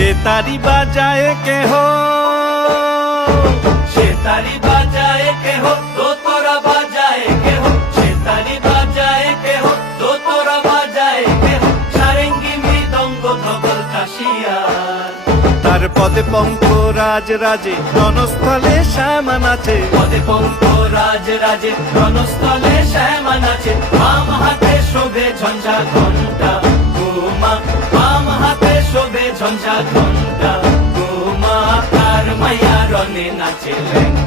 সে তারি বাজায় কেহ, সে তারি বাজায় কেহ, দোতরা বাজায় কেহ, সে তারি বাজায় কেহ, দোতরা বাজায় কেহ, সারেঙ্গি মৃদঙ্গ ধবল কাশিয়ার। তার পদে পঙ্ক রাজ রাজে, রণস্থলে শ্যামা নাচে। পদে পঙ্ক রাজ রাজে, রণস্থলে শ্যামা নাচে। বাম হাতে শোভে ঝঞ্ঝা ঘণ্টা গোমা, বাম হাতে শোভে ঝঞ্ঝা ঘণ্টা গোমা। তার মাইয়া রণে নাচে লেঙ্গা।